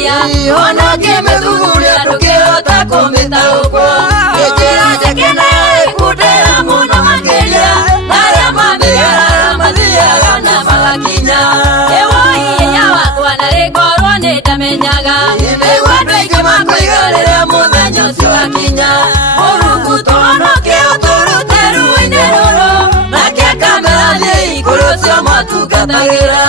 maragia ona ngimithuguria ndukihota kumitaukwo njira njekena ikundira muno makiria naria mamigara mathiaga na magakinya ewoi ya wakwa na rikorwo nindamenyaga niguo andu aingi makuigarire muthenya ucio wakinya Mũrungu tũhonokie ũtũrute ruo-inĩ rũrũ nake akamerathie igũrũ ũcio mũtungatagĩra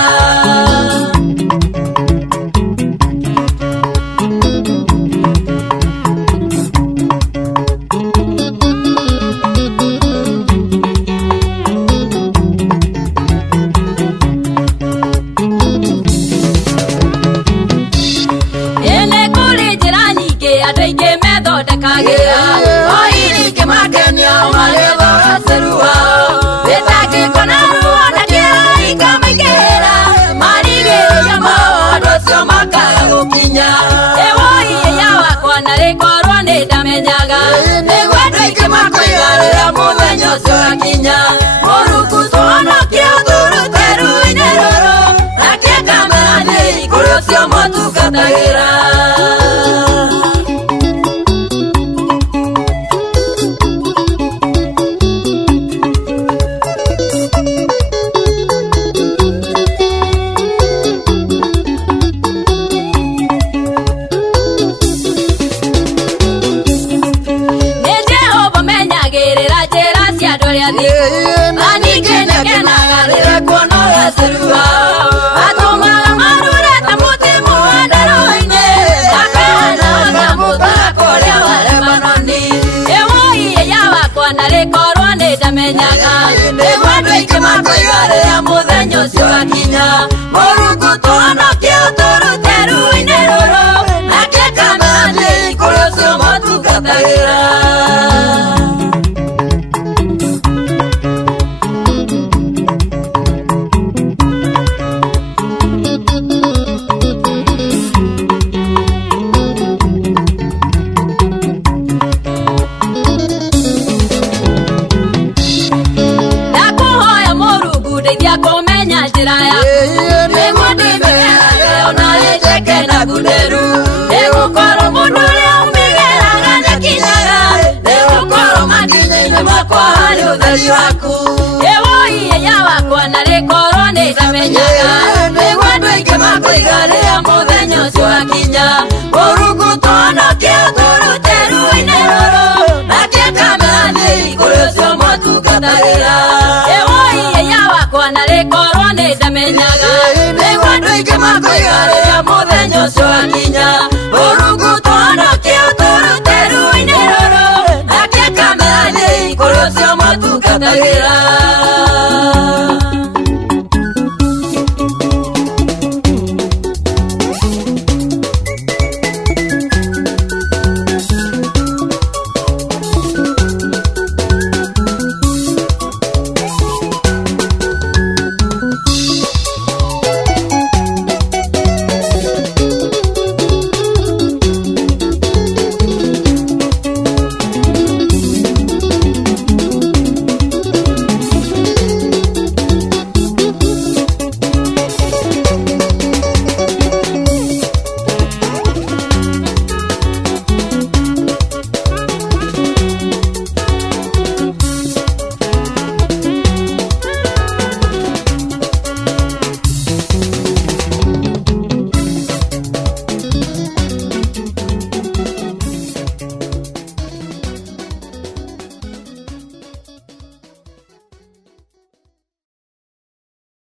Mũrungu tũhonokie ũtũrute ruo-inĩ rũrũ nake akamerathie igũrũ ũcio mũtungatagĩra Mũrungu tũhonokie ũtũrute ruo-inĩ rũrũ nake akamerathie igũrũ ũcio mũtungatagĩra ewoi ya wakwa na rikorwo nindamenyaga niguo andu aingi makuigarira muthenya ucio wakinya Mũrungu tũhonokie ũtũrute ruo-inĩ rũrũ nake akamerathie igũrũ ũcio mũtungatagĩra ewoi ya wakwa na rikorwo nindamenyaga niguo andu aingi makuigarira muthenya ucio wakinya Mũrungu tũhonokie ũtũrute ruo-inĩ rũrũ nake akamerathie igũrũ ũcio mũtungatagĩra